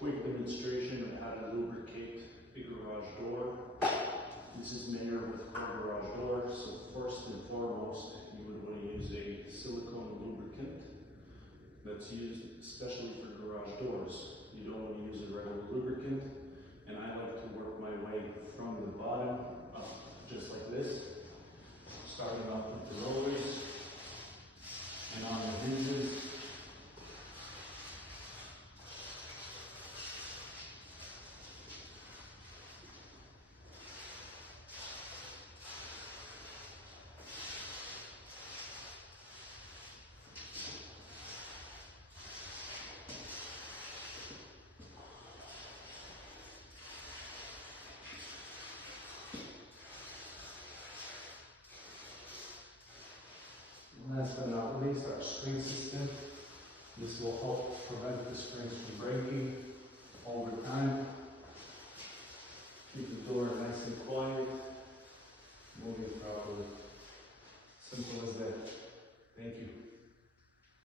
quick demonstration of how to lubricate a garage door. This is mirror with core garage door. So first and foremost, you would want to use a silicone lubricant that's used especially for garage doors. You don't want to use a regular lubricant, and I like to work my way from the bottom up just like this, starting off with the rollers and on the hinges. Last but not least, our spring system. This will help prevent the springs from breaking over time. Keep the door nice and quiet, moving properly. Simple as that. Thank you.